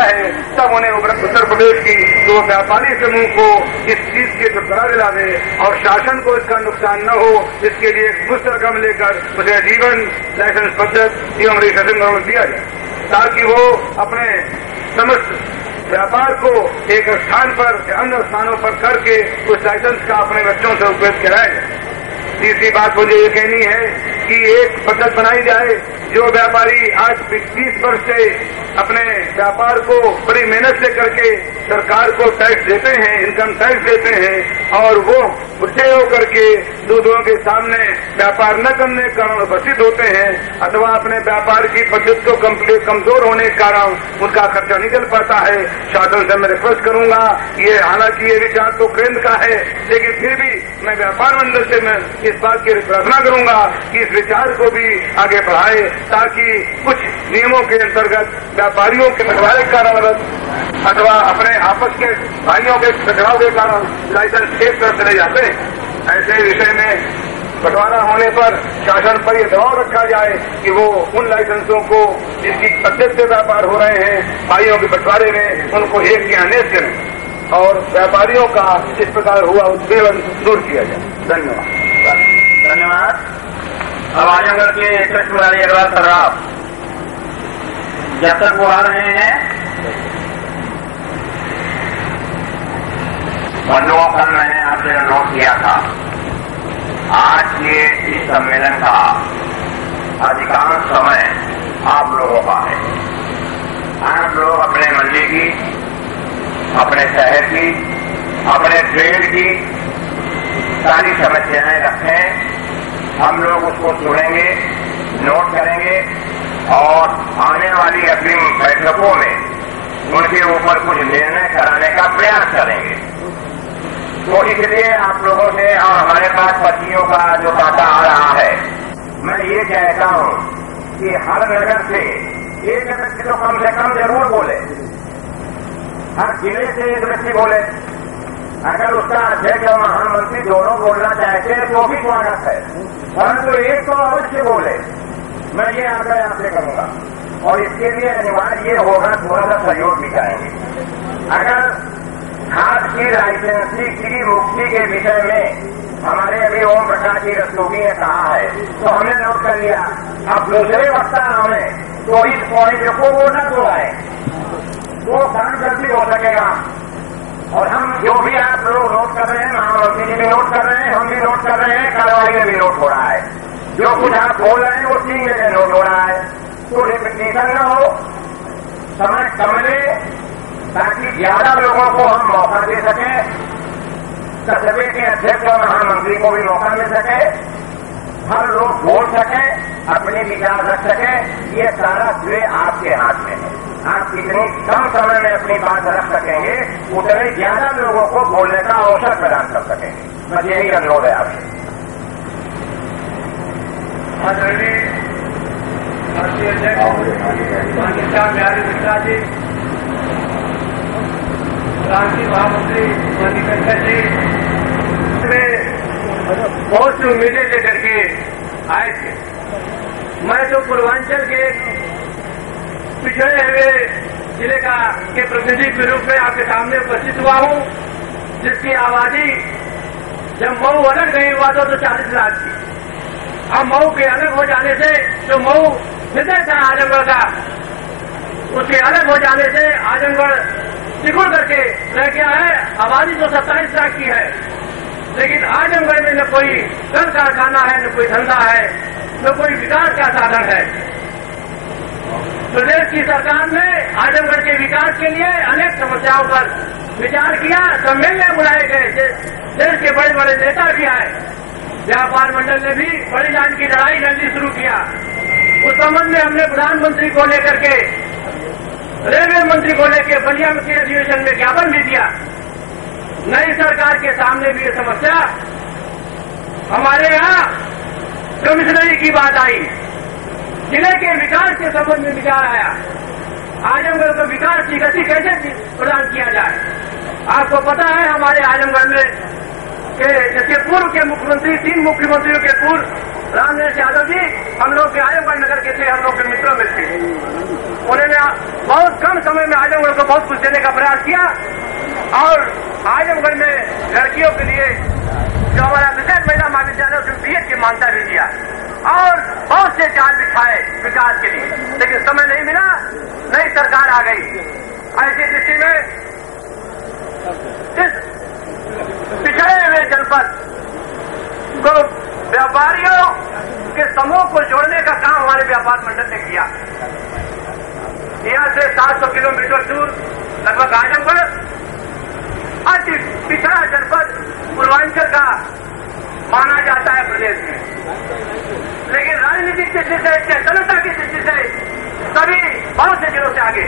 है, तब उन्हें उत्तर प्रदेश की तो व्यापारी समूह को इस चीज की छुटकारा दिला दे और शासन को इसका नुकसान न हो, इसके लिए कुछ रकम लेकर उसे जीवन लाइसेंस पद्धत एवं रजिस्ट्रेशन दिया जाए, ताकि वो अपने समस्त व्यापार को एक स्थान पर अन्य स्थानों पर करके उस लाइसेंस का अपने बच्चों से उपयोग कराया जाए। तीसरी बात मुझे ये कहनी है कि एक पद्धत बनाई जाए जो व्यापारी आज 20 वर्ष से अपने व्यापार को बड़ी मेहनत से करके सरकार को टैक्स देते हैं, इनकम टैक्स देते हैं, और वो बुढ़े होकर के दूधों के सामने व्यापार न करने के कारण उपस्थित होते हैं, अथवा अपने व्यापार की पद्धति को कमजोर होने के कारण उनका खर्चा नहीं चल पाता है। शासन से मैं रिक्वेस्ट करूंगा, ये हालांकि ये विचार तो केंद्र का है, लेकिन फिर भी मैं व्यापार मंडल से मैं इस बात की प्रार्थना करूंगा कि इस विचार को भी आगे बढ़ाए, ताकि कुछ नियमों के अंतर्गत व्यापारियों के बंटवारे के कारण अथवा अपने आपस के भाइयों के टकराव के कारण लाइसेंस एक तरफ चले जाते हैं, ऐसे विषय में बंटवारा होने पर शासन पर यह दबाव रखा जाए कि वो उन लाइसेंसों को जिसकी पद्धति से व्यापार हो रहे हैं भाइयों के बंटवारे में उनको एक यहाँ नेस करें और व्यापारियों का इस प्रकार हुआ उत्पीड़न दूर किया जाए। धन्यवाद। अब आजमगढ़ के कृष्ण मुरारी अग्रवाल सर्राफ जब तक वो आ रहे हैं बंदोबस्त मैंने आपसे नोट किया था। आज के इस सम्मेलन का अधिकांश समय आप लोगों का है। आप लोग अपने मंडी की, अपने शहर की, अपने ट्रेड की सारी समस्याएं रखें, हम लोग उसको सुनेंगे, नोट करेंगे और आने वाली अग्रिम बैठकों में उनके ऊपर कुछ निर्णय कराने का प्रयास करेंगे। तो इसलिए आप लोगों से और हमारे पास पर्चियों का जो डाटा आ रहा है, मैं ये कहता हूं कि हर नगर से एक व्यक्ति तो कम से कम जरूर बोले, हर जिले से एक व्यक्ति बोले। अगर उसका अध्यक्ष और महामंत्री दोनों बोलना चाहते हैं तो भी स्वागत है, परंतु एक तो अवश्य बोले। मैं ये आग्रह आपसे करूंगा और इसके लिए अनिवार्य ये होगा थोड़ा सा सहयोग भी करेंगे। अगर खाद की लाइसेंसी की मुक्ति के विषय में हमारे अभी ओम प्रकाश जी रस्तोगी ने कहा है तो हमने नोट कर लिया। अब दूसरे वक्ता हमें तो इस पॉइंट को वो न दोहराए, वो काम जल्दी हो सकेगा। और हम जो भी आप लोग नोट कर रहे हैं, महामंत्री जी भी नोट कर रहे हैं, हम भी नोट कर रहे हैं, कार्रवाई में भी नोट हो रहा है। जो कुछ आप बोल रहे हैं वो 3 जगह नोट हो रहा है, तो रिपीटेशन न हो, समय कम ले, ताकि ज्यादा लोगों को हम मौका दे सकें, कस्बे के अध्यक्ष और महामंत्री को भी मौका मिल सके, हर लोग बोल सके, अपने विचार रख सके। ये सारा श्रेय आपके हाथ में है। आप जितनी कम समय में अपनी बात रख सकेंगे उतने ज्यादा लोगों को बोलने का अवसर प्रदान कर सकेंगे। बस यही अनुरोध है आपसे। आदरणीय राष्ट्रीय अध्यक्ष माननीय बिहारी मिश्रा जी, राष्ट्रीय महामंत्री माननीय कंकर जी बहुत सी उम्मीदें लेकर के आए थे। मैं तो पूर्वांचल के पिछड़े हुए जिले के प्रतिनिधि के रूप में आपके सामने उपस्थित हुआ हूं, जिसकी आबादी जब मऊ अलग नहीं हुआ था तो 40 लाख थी। अब मऊ के अलग हो जाने से जो मऊ हृदय था आजमगढ़ का, उसके अलग हो जाने से आजमगढ़ सिकुड़ करके रह गया है। आबादी तो 27 लाख की है, लेकिन आजमगढ़ में न कोई कल कारखाना है, न कोई धंधा है, न कोई विकास का साधन है। प्रदेश की सरकार ने आजमगढ़ के विकास के लिए अनेक समस्याओं पर विचार किया, सम्मेलन बुलाए गए, देश के बड़े बड़े नेता भी आए, व्यापार मंडल ने भी बड़ी जान की लड़ाई जल्दी शुरू किया। उस संबंध में हमने प्रधानमंत्री को लेकर के, रेलवे मंत्री को लेकर बलिया के अधिवेशन में ज्ञापन भी दिया। नई सरकार के सामने भी ये समस्या, हमारे यहाँ कमिश्नरी की बात आई, जिले के विकास के संबंध में विचार आया, आजमगढ़ को विकास की गति कैसे प्रदान किया जाए। आपको पता है हमारे आजमगढ़ में जैसे पूर्व के मुख्यमंत्री, 3 मुख्यमंत्रियों के पूर्व रामनाथ यादव जी हम लोग के आजमगढ़ नगर के थे, हम लोग के मित्रों में थे। उन्होंने बहुत कम समय में आजमगढ़ को बहुत कुछ देने का प्रयास किया और आजमगढ़ में लड़कियों के लिए जो हमारा विशेष महिला महाविद्यालय उसमें बीएड की मान्यता भी दिया और बहुत से जाल बिछाए विकास के लिए, लेकिन समय नहीं मिला, नई सरकार आ गई। ऐसी स्थिति में इस पिछड़े हुए जनपद को व्यापारियों के समूह को जोड़ने का काम हमारे व्यापार मंडल ने किया। यहां से 700 किलोमीटर दूर लगभग आजमगढ़ अति पिछड़ा जनपद पूर्वांचल का माना जाता है प्रदेश में, लेकिन राजनीतिक दृष्टि से, चेतनता की दृष्टि से सभी बहुत से जिलों से आगे।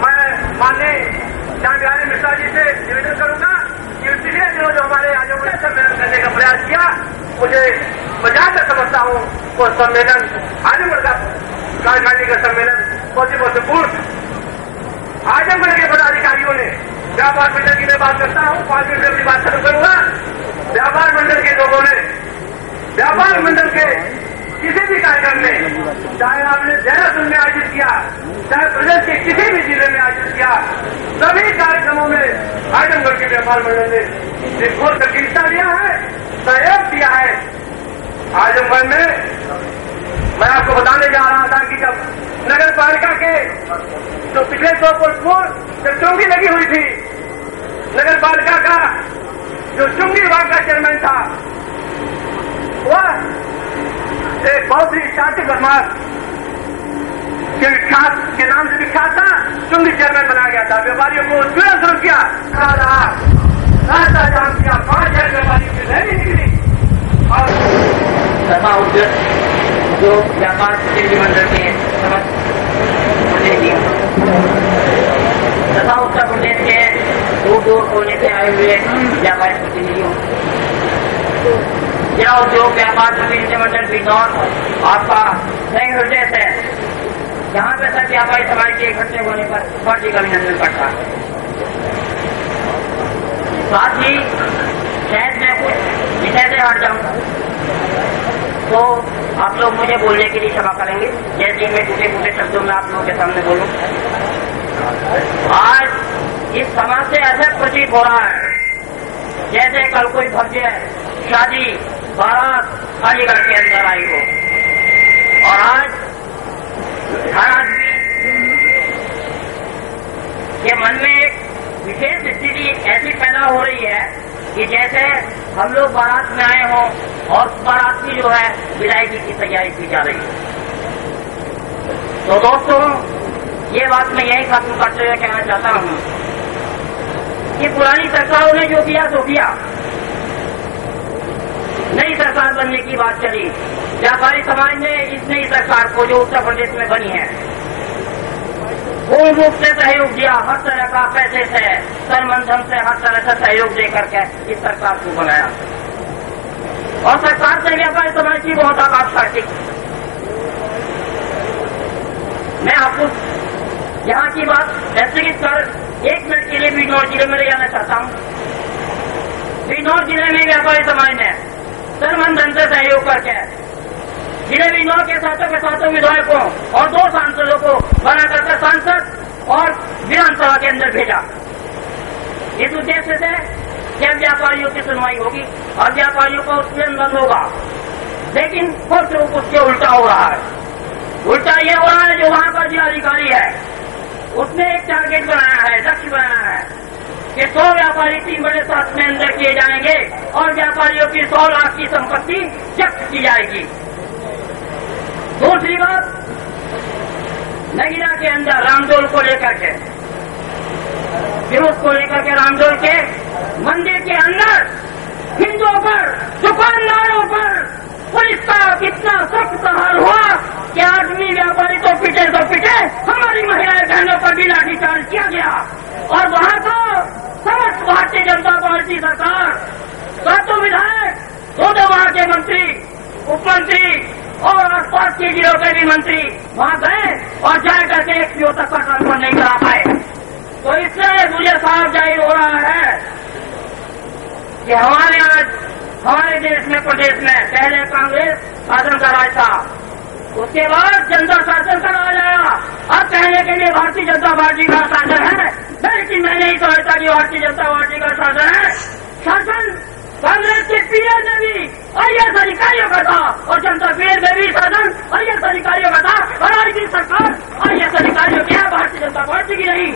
मैं माननीय श्याम बिहारी मिश्रा जी से निवेदन करूंगा कि पिछले दिनों जो हमारे आजमगढ़ सम्मेलन करने का प्रयास किया, मुझे मजाक कर समझता हूं वो सम्मेलन आजमगढ़ का कार्यकारिणी का सम्मेलन बहुत ही महत्वपूर्ण। आजमगढ़ के पदाधिकारियों ने व्यापार मंडल की मैं बात करता हूं, 5 मिनट में अपनी बात खत्म करूंगा। व्यापार मंडल के लोगों ने व्यापार मंडल के किसी भी कार्यक्रम में, चाहे आपने देहरादून में आयोजित किया, चाहे प्रदेश के किसी भी जिले में आयोजित किया, सभी कार्यक्रमों में आजमगढ़ के व्यापार मंडल ने निर्भर सक्रियता दिया है, सहयोग दिया है। आजमगढ़ में मैं आपको बताने जा रहा था कि जब नगर पालिका के जो पिछले 100 फुट पूर्व जब चुंगी लगी हुई थी, नगर पालिका का जो चुंगी विभाग का चेयरमैन था वह एक बहुत ही शातिर बदमाश के नाम से विख्यात था, चुंगी चेयरमैन बनाया गया था। व्यापारियों को तुरंत शुरू किया, रास्ता जाम किया, 5,000 व्यापारियों की रैली निकली और सभा उद्योग जो व्यापार प्रतिनिधि मंडल के प्रतिनिधि तथा उत्तर प्रदेश के दूर दूर कोने से आए हुए व्यापारी प्रतिनिधियों, जिला उद्योग व्यापार प्रतिनिधि मंडल बिजनौर आपका सही हृदय से यहाँ पे सब व्यापारी समाज के इकट्ठे होने पर हार्दिक अभिनंदन करता है। साथ ही शायद मैं कुछ विषय से हट जाऊंगा तो आप लोग मुझे बोलने के लिए क्षमा करेंगे, जैसे मैं टूटे फूटे शब्दों में आप लोगों के सामने बोलूं। आज इस समाज से ऐसा प्रतीत हो रहा है जैसे कल कोई भव्य शादी बारात अलीगढ़ के अंदर आई हो, और आज हर आदमी के मन में एक विशेष स्थिति ऐसी पैदा हो रही है कि जैसे हम लोग बारात में आए हों और बारात की जो है विदायगी की तैयारी की जा रही है। तो दोस्तों, ये बात मैं यही खत्म करते हुए कहना चाहता हूं कि पुरानी सरकारों ने जो किया सो किया, नई सरकार बनने की बात चली, व्यापारी समाज ने इस नई सरकार को जो उत्तर प्रदेश में बनी है पूर्ण रूप से सहयोग दिया, हर तरह का पैसे से, तन मन धन से हर तरह से सहयोग दे करके इस सरकार को बनाया और सरकार से व्यापारी समाज की बहुत आकांक्षा थी। मैं आपको यहाँ की बात व्यवस्थित कर 1 मिनट के लिए बिजनौर जिले में ले जाना चाहता हूँ। बिजनौर जिले में व्यापारी समाज ने तन मन धन से सहयोग करके जिले बिजनौर के साथों विधायकों और 2 सांसदों को बना करके सांसद और विधानसभा के अंदर भेजा, इस उद्देश्य से कि व्यापारियों की सुनवाई होगी और व्यापारियों का उत्पीड़न बंद होगा। लेकिन कुछ रूप उसके उल्टा हो रहा है। उल्टा ये हो रहा है, जो वहां पर जिलाधिकारी है उसने एक टारगेट बनाया है, लक्ष्य बनाया है कि 100 व्यापारी 3 बड़े साथ में अंदर किए जाएंगे और व्यापारियों की 100 लाख की संपत्ति जब्त की जाएगी। दूसरी बात, नगीना के अंदर रामदोल को लेकर के, फिर उसको लेकर के रामदोल के मंदिर के अंदर हिंदुओं पर, दुकानदारों पर पुलिस का कितना सख्त प्रहार हुआ कि आदमी व्यापारी तो पिटे, हमारी महिलाएं बहनों पर भी लाठीचार्ज किया गया। और वहां तो समस्त भारतीय जनता पार्टी सरकार, 7 विधायक, 2 वहां के मंत्री, उपमंत्री और आसपास के जिलों के भी मंत्री वहां गए और जाए करके एक सीओ तक का ट्रांसफर नहीं करा पाए। तो इससे मुझे साफ जाहिर हो रहा है कि हमारे देश में, प्रदेश में पहले कांग्रेस शासन का राज था, उसके बाद जनता शासन का राज आया। अब कहने के लिए भारतीय जनता पार्टी का शासन है, लेकिन मैं नहीं समझता कि भारतीय जनता पार्टी का शासन है। शासन कांग्रेस के पीएम में भी आईएएस अधिकारियों का था और जनता पीएम में भी शासन आईएएस अधिकारियों का था, और आज की सरकार आईएएस अधिकारियों की है, भारतीय जनता पार्टी की नहीं।